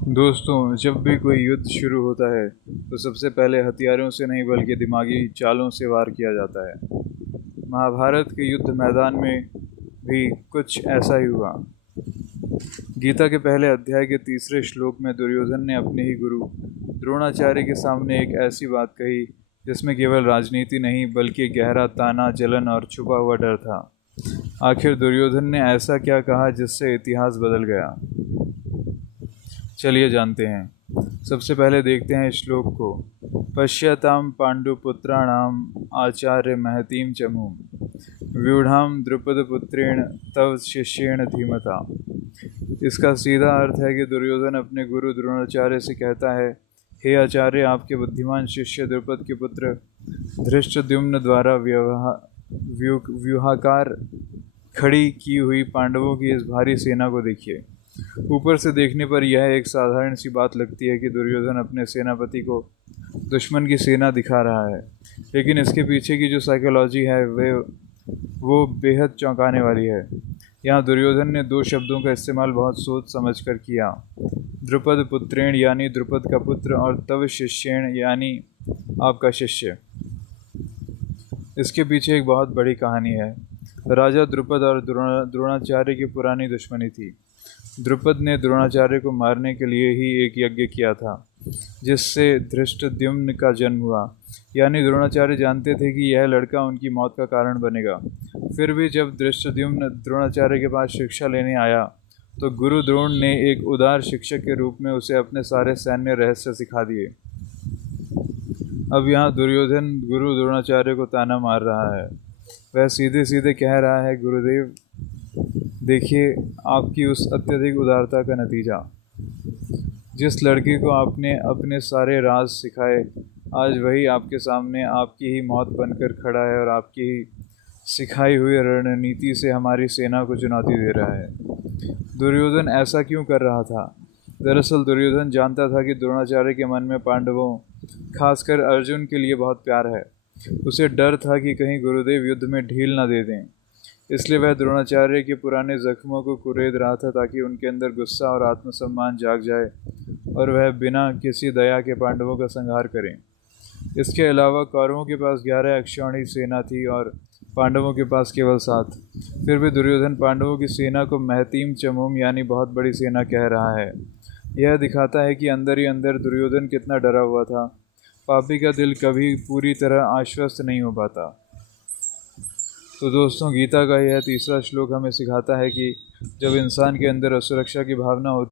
दोस्तों, जब भी कोई युद्ध शुरू होता है तो सबसे पहले हथियारों से नहीं बल्कि दिमागी चालों से वार किया जाता है। महाभारत के युद्ध मैदान में भी कुछ ऐसा ही हुआ। गीता के पहले अध्याय के तीसरे श्लोक में दुर्योधन ने अपने ही गुरु द्रोणाचार्य के सामने एक ऐसी बात कही जिसमें केवल राजनीति नहीं बल्कि गहरा ताना, जलन और छुपा हुआ डर था। आखिर दुर्योधन ने ऐसा क्या कहा जिससे इतिहास बदल गया? चलिए जानते हैं। सबसे पहले देखते हैं श्लोक को। पश्यताम पांडुपुत्राणाम आचार्य महतीम चमूम व्यूढ़ाम द्रुपदपुत्रेण तव शिष्येण धीमता। इसका सीधा अर्थ है कि दुर्योधन अपने गुरु द्रोणाचार्य से कहता है, हे आचार्य, आपके बुद्धिमान शिष्य द्रुपद के पुत्र धृष्टद्युम्न द्वारा व्यूहाकार खड़ी की हुई पांडवों की इस भारी सेना को देखिए। ऊपर से देखने पर यह एक साधारण सी बात लगती है कि दुर्योधन अपने सेनापति को दुश्मन की सेना दिखा रहा है, लेकिन इसके पीछे की जो साइकोलॉजी है वो बेहद चौंकाने वाली है। यहाँ दुर्योधन ने दो शब्दों का इस्तेमाल बहुत सोच समझ कर किया। द्रुपद पुत्रेण यानी द्रुपद का पुत्र, और तव शिष्येण यानी आपका शिष्य। इसके पीछे एक बहुत बड़ी कहानी है। राजा द्रुपद और द्रोणाचार्य की पुरानी दुश्मनी थी। द्रुपद ने द्रोणाचार्य को मारने के लिए ही एक यज्ञ किया था जिससे धृष्टद्युम्न का जन्म हुआ। यानी द्रोणाचार्य जानते थे कि यह लड़का उनकी मौत का कारण बनेगा। फिर भी जब धृष्टद्युम्न द्रोणाचार्य के पास शिक्षा लेने आया तो गुरु द्रोण ने एक उदार शिक्षक के रूप में उसे अपने सारे सैन्य रहस्य सिखा दिए। अब यहाँ दुर्योधन गुरु द्रोणाचार्य को ताना मार रहा है। वह सीधे सीधे कह रहा है, गुरुदेव देखिए आपकी उस अत्यधिक उदारता का नतीजा। जिस लड़के को आपने अपने सारे राज सिखाए, आज वही आपके सामने आपकी ही मौत बनकर खड़ा है और आपकी ही सिखाई हुई रणनीति से हमारी सेना को चुनौती दे रहा है। दुर्योधन ऐसा क्यों कर रहा था? दरअसल दुर्योधन जानता था कि द्रोणाचार्य के मन में पांडवों, खासकर अर्जुन के लिए बहुत प्यार है। उसे डर था कि कहीं गुरुदेव युद्ध में ढील न दे दें। इसलिए वह द्रोणाचार्य के पुराने जख्मों को कुरेद रहा था ताकि उनके अंदर गुस्सा और आत्मसम्मान जाग जाए और वह बिना किसी दया के पांडवों का संहार करें। इसके अलावा कौरवों के पास 11 अक्षौहिणी सेना थी और पांडवों के पास केवल 7। फिर भी दुर्योधन पांडवों की सेना को महतीम चमूम यानी बहुत बड़ी सेना कह रहा है। यह दिखाता है कि अंदर ही अंदर दुर्योधन कितना डरा हुआ था। पापी का दिल कभी पूरी तरह आश्वस्त नहीं हो पाता। तो दोस्तों, गीता का यह तीसरा श्लोक हमें सिखाता है कि जब इंसान के अंदर असुरक्षा की भावना होती